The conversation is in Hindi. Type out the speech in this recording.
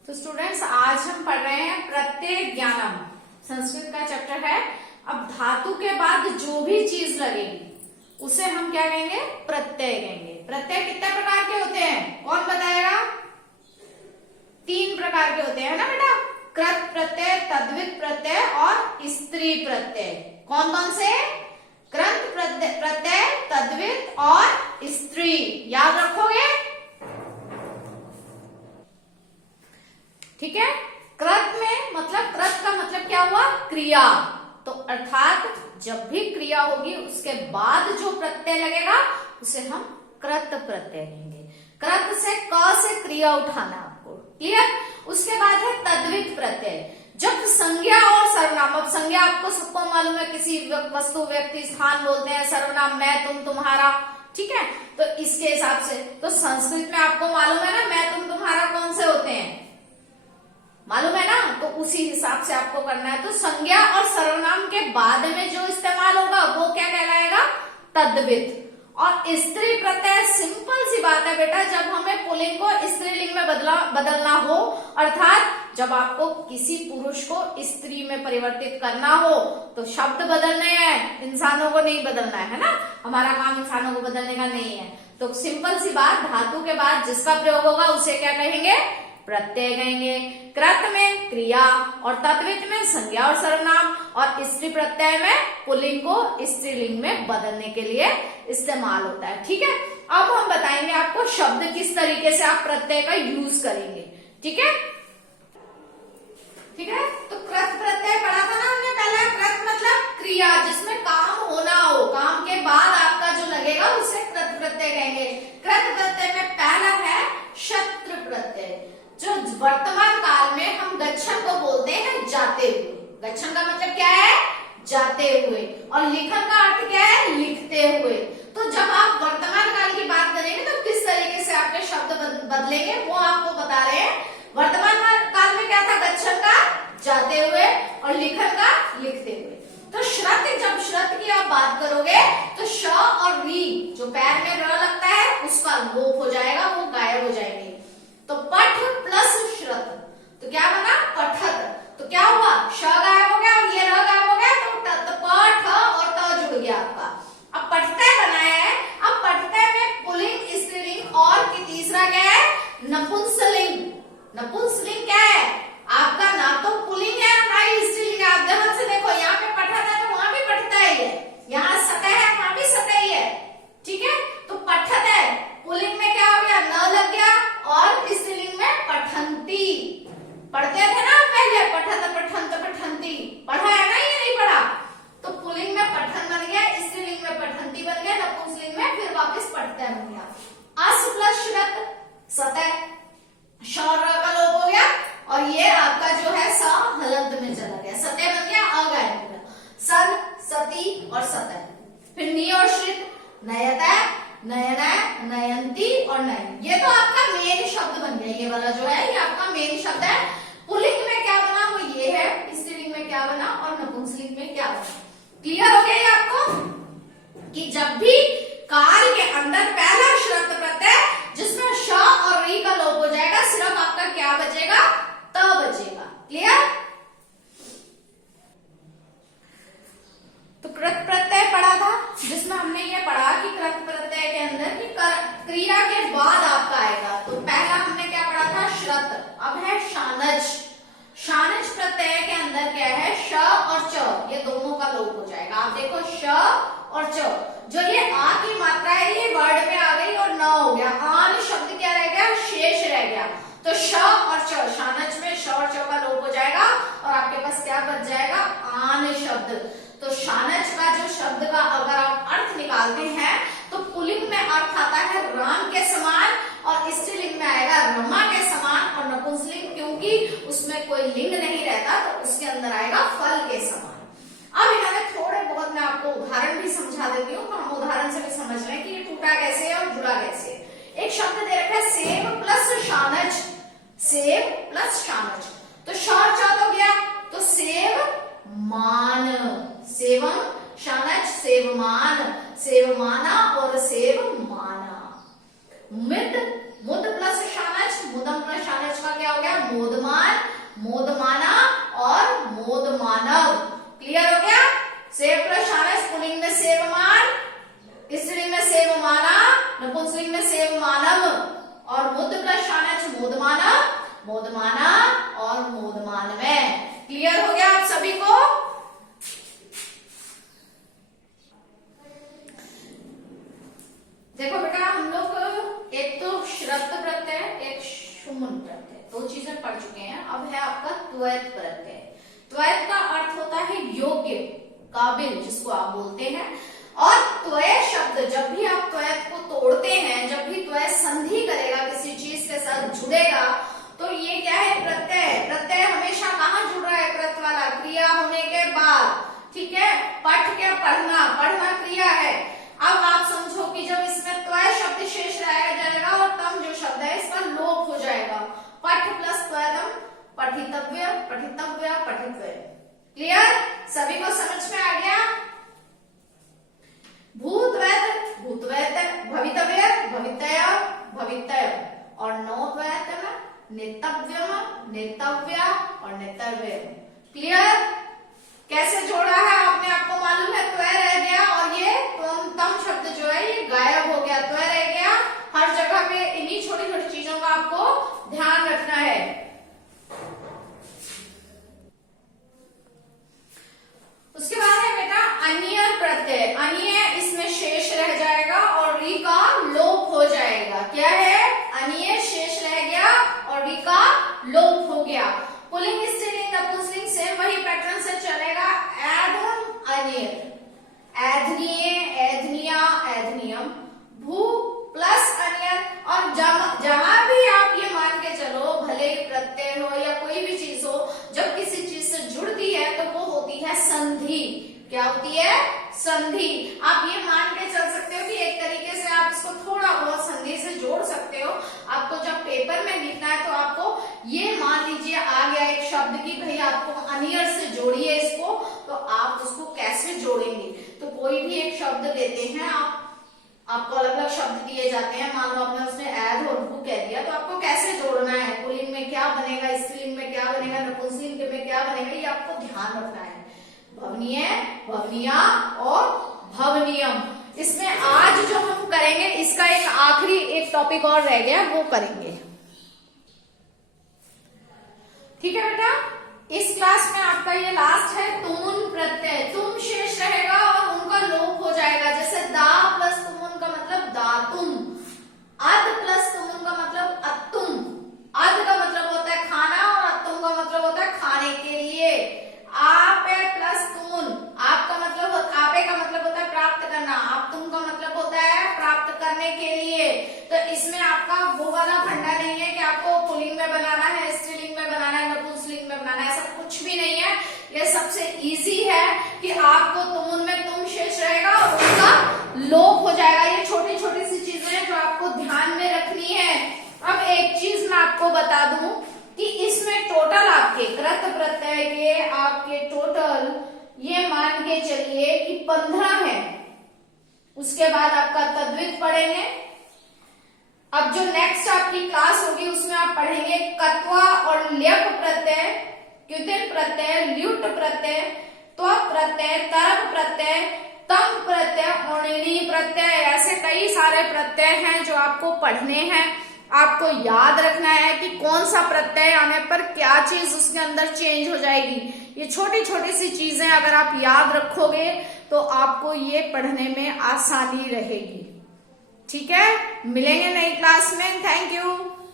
तो स्टूडेंट्स आज हम पढ़ रहे हैं प्रत्यय ज्ञानम, संस्कृत का चैप्टर है। अब धातु के बाद जो भी चीज लगेगी उसे हम क्या कहेंगे? प्रत्यय कहेंगे। प्रत्यय कितने प्रकार के होते हैं? कौन बताएगा? 3 प्रकार के होते हैं ना बेटा, कृत प्रत्यय, तद्वित प्रत्यय और स्त्री प्रत्यय। कौन कौन से? कृत प्रत्यय, तद्वित और स्त्री। याद रखोगे? ठीक है। कृत में मतलब, कृत का मतलब क्या हुआ? क्रिया। तो अर्थात जब भी क्रिया होगी उसके बाद जो प्रत्यय लगेगा उसे हम कृत प्रत्यय कहेंगे। कृत से क से क्रिया उठाना आपको, क्लियर? उसके बाद है तद्वित प्रत्यय। जब संज्ञा और सर्वनाम, अब संज्ञा आपको सबको मालूम है, किसी वस्तु, व्यक्ति, स्थान बोलते हैं। सर्वनाम मैं, तुम, तुम्हारा, ठीक है। तो इसके हिसाब से तो संस्कृत में आपको मालूम है ना, मैं, तुम, तुम्हारा कौन से होते हैं, मालूम है ना? तो उसी हिसाब से आपको करना है। तो संज्ञा और सर्वनाम के बाद में जो इस्तेमाल होगा वो क्या कहलाएगा? तद्वित। और स्त्री प्रत्यय सिंपल सी बात है बेटा, जब हमें पुल्लिंग को स्त्रीलिंग में बदलना हो, अर्थात जब आपको किसी पुरुष को स्त्री में परिवर्तित करना हो तो शब्द बदलने हैं, इंसानों को नहीं बदलना है ना। हमारा काम इंसानों को बदलने का नहीं है। तो सिंपल सी बात, धातु के बाद जिसका प्रयोग होगा उसे क्या कहेंगे? प्रत्यय कहेंगे। कृत में क्रिया और तद्वित में संज्ञा और सर्वनाम, और स्त्री प्रत्यय में पुल्लिंग को स्त्रीलिंग में बदलने के लिए इस्तेमाल होता है। ठीक है। अब हम बताएंगे आपको शब्द किस तरीके से आप प्रत्यय का यूज करेंगे। ठीक है, ठीक है। तो कृत प्रत्यय पढ़ा था ना हमने पहले। कृत मतलब क्रिया, जिसमें काम होना हो, काम के बाद आपका जो लगेगा उसे कृत प्रत्यय कहेंगे। कृत प्रत्यय में पहला है शत्रु प्रत्यय, जो वर्तमान काल में हम गच्छन को बोलते हैं जाते हुए। गच्छन का मतलब क्या है? जाते हुए। और लिखन का अर्थ क्या है? लिखते हुए। तो जब आप वर्तमान काल की बात करेंगे तो किस तरीके से आपके शब्द बदलेंगे वो आपको बता रहे हैं। वर्तमान काल में क्या था? गच्छन का जाते हुए और लिखन का लिखते हुए। तो श्रत, जब श्रत की आप बात करोगे तो श और री, जो पैर में र लगता है, उसका लोप हो जाएगा, वो गायब हो जाएंगे। तो पठ प्लस श्रत, तो क्या बना? पठत। तो क्या हुआ? श गायब हो गया और ये र गायब हो गया, तो पठ और त जुड़ गया आपका। अब पठतय बनाया है। अब पठतय में पुल्लिंग, स्त्रीलिंग और तीसरा क्या है? नपुंसकलिंग। नपुंसकलिंग क्या है आपका? ना तो पुल्लिंग है ना ही स्त्रीलिंग है। आप ध्यान से देखो, यहाँ पे पठत है तो वहां भी पठतय ही है, यहाँ सतह है वहां भी सतह ही है। ठीक है। तो पठत है, पुल्लिंग में क्या हो गया? न लग गया, और स्त्रीलिंग में पठंती। पढ़ते थे ना पहले, पठत, पठंत, पठंती, पढ़ा है ना? ये नहीं पढ़ा? तो पुल्लिंग में पठन बन गया, स्त्रीलिंग में पठंती बन गया, नपुंसकलिंग में फिर वापस पठतय बन गया। अस प्लस श्रत सतह, श का लोप हो गया, और ये आपका जो है स हलंत में चला गया, सतह बन गया, अ गायब हो गया। सन, सती और सतह। फिर नी और श्रित, नयतय, नयनय, नयंती और नयन। ये तो आपका मेन शब्द बन गया। ये वाला जो है ये आपका मेन शब्द है। पुल्लिंग में क्या बना वो ये है, स्त्रीलिंग में क्या बना और नपुंसकलिंग में क्या बना। क्लियर हो गया ये आपको कि जब भी काल के अंदर पहला श्रत प्रत्यय जिसमें श और री का लोप हो जाएगा, सिर्फ आपका क्या बचेगा? त बचेगा। क्लियर? तो कृत प्रत्यय पढ़ा था, जिसमें हमने ये पढ़ा कि कृत प्रत्यय के अंदर की क्रिया के बाद आपका आएगा। तो पहला हमने क्या पढ़ा था? श्रत। अब है शानच। शानच प्रत्यय के अंदर क्या है? श और च, ये दोनों का लोप हो जाएगा। आप देखो श और च, जो ये आ की मात्रा है ये वर्ड में आ गई और न हो गया। आन शब्द क्या रह गया? शेष रह गया। तो श और च, शानच में श और च का लोप हो जाएगा और आपके पास क्या बच जाएगा? आन शब्द। तो शानच का जो शब्द का अगर आप अर्थ निकालते हैं तो पुल्लिंग में अर्थ आता है राम के समान, और स्त्रीलिंग में आएगा रमा के समान, और नपुंसकलिंग क्योंकि उसमें कोई लिंग नहीं रहता तो उसके अंदर आएगा फल के समान। अब यहाँ में थोड़े बहुत मैं आपको उदाहरण भी समझा देती हूँ, तो हम उदाहरण से भी समझ लें कि ये टूटा कैसे है और जुड़ा कैसे है। एक शब्द दे रखा है सेब प्लस शानच, सेब प्लस शानच। तो श और च तो गया, तो सेब मान, सेवम शानच सेवमान, सेवमाना और सेवमाना। मुद, मुद प्लस शानच, मुदम प्लस शानच का क्या हो गया? मोद मोदमाना और मोदमानव। क्लियर हो गया? सेव प्लस शाने पुल्लिंग में सेवमान, स्त्रीलिंग में सेवमाना, नपुंसकलिंग में सेवमानव और मुद प्लस शाने मोदमाना, मोदमाना और मोदमानवे। क्लियर हो गया आप सभी को? देखो बेटा हम लोग एक तो श्रद्ध प्रत्यय, एक शुमन प्रत्यय, दो चीजें पढ़ चुके हैं। अब है आपका त्वयत प्रत्यय। त्वयत का अर्थ होता है योग्य, काबिल, जिसको आप बोलते हैं। और त्वय शब्द, जब भी आप त्वयत को तोड़ते हैं, जब भी त्वय संधि करेगा, किसी चीज के साथ जुड़ेगा, तो ये क्या है? प्रत्यय। प्रत्यय हमेशा कहाँ जुड़ रहा है? कृत वाला, क्रिया होने के बाद। ठीक है? पठ क्या? पढ़ना, पढ़ना क्रिया है। अब आप समझो कि जब इसमें त्वय शब्द शेष रहेगा जाएगा और तम जो शब्द है इसका लोप हो जाएगा। पठ प्लस त्वयतम, पठितव्य, पठितव्य, पठितव्य। क्लियर? सभी को समझ में आ गया? भूत्वयत, भूत्वयत, भवितव्य, भवितय, भवितय और नौत्वयत में नेतव्यम, नेतव्य और नेतव्य। क्लियर? कैसे जोड़ा है आपने? आपको मालूम है त्वय रह गया और ये तम शब्द जो है ये गायब हो गया, त्वय रह गया। हर जगह पे इन्हीं छोटी छोटी चीजों का आपको ध्यान रखना है। उसके बाद है बेटा अन्य प्रत्यय। अन्य इसमें शेष रह जाएगा और री का लोप हो जाएगा। क्या है? अन्य शेष रह गया और री का लोप हो गया। पुल्लिंग, स्त्रीलिंग, नपुंसकलिंग सेम वही पैटर्न से चलेगा। एधम, अन्य, एधनीय, एधनिया, एधनियम, भू प्लस अन्य। और जहां भी आप ये मान के चलो, भले ही प्रत्यय हो या कोई भी चीज हो, जब किसी चीज से जुड़ती है तो वो होती है संधि। क्या होती है? संधि। आप ये मान के चल सकते हो कि एक तरीके से आप इसको थोड़ा बहुत संधि से जोड़ सकते हो। आपको जब पेपर में लिखना है तो आपको ये मान लीजिए आ गया एक शब्द की भाई आपको अनियर से जोड़िए इसको, तो आप उसको कैसे जोड़ेंगे? तो कोई भी एक शब्द लेते हैं आप, आपको अलग अलग शब्द दिए जाते हैं। मान लो आपने उसमें एध और भू कह दिया, तो आपको कैसे जोड़ना है? पुल्लिंग में क्या बनेगा, स्त्रीलिंग में क्या बनेगा, नपुंसकलिंग में क्या बनेगा, ये आपको ध्यान रखना है। भवनीय, भवनिया और भवनियम। इसमें आज जो हम करेंगे इसका एक आखिरी एक टॉपिक और रह गया, वो करेंगे। ठीक है बेटा? इस क्लास में आपका ये लास्ट है तुमुन प्रत्यय। तुम शेष रहेगा और उनका लोप हो जाएगा। जैसे दा प्लस तुमुन का मतलब दातुम, अद प्लस तुमुन का मतलब अत्तुम। अद का मतलब होता है खाना और अत्तुम का मतलब होता है खाने के लिए। आपे प्लस तुमुन, आपका मतलब, आपे का मतलब होता है प्राप्त करना, आप तुम का मतलब होता है प्राप्त करने के लिए। तो इसमें आपका वो वाला फंडा नहीं है कि आपको पुल्लिंग में बनाना है, स्त्रीलिंग में बनाना है, नपुंसकलिंग में बनाना है, ऐसा कुछ भी नहीं है। ये सबसे इजी है कि आपको तुमुन में तुम शेष रहेगा और उसका लोप हो जाएगा। ये छोटी छोटी सी चीजें हैं जो आपको ध्यान में रखनी है। अब एक चीज मैं आपको बता दूं कि इसमें टोटल आपके कृत प्रत्यय के आपके टोटल ये मान के चलिए कि 15 है। उसके बाद आपका तद्वित पढ़ेंगे। अब जो नेक्स्ट आपकी क्लास होगी उसमें आप पढ़ेंगे कत्वा और ल्यप प्रत्यय, क्युतिन प्रत्यय, ल्युट प्रत्यय, त्व प्रत्यय, तरप प्रत्यय, तम प्रत्यय, औणिनी प्रत्यय। ऐसे कई सारे प्रत्यय हैं जो आपको पढ़ने हैं। आपको याद रखना है कि कौन सा प्रत्यय आने पर क्या चीज उसके अंदर चेंज हो जाएगी। ये छोटी छोटी सी चीजें अगर आप याद रखोगे तो आपको ये पढ़ने में आसानी रहेगी। ठीक है? मिलेंगे नई क्लास में। Thank you.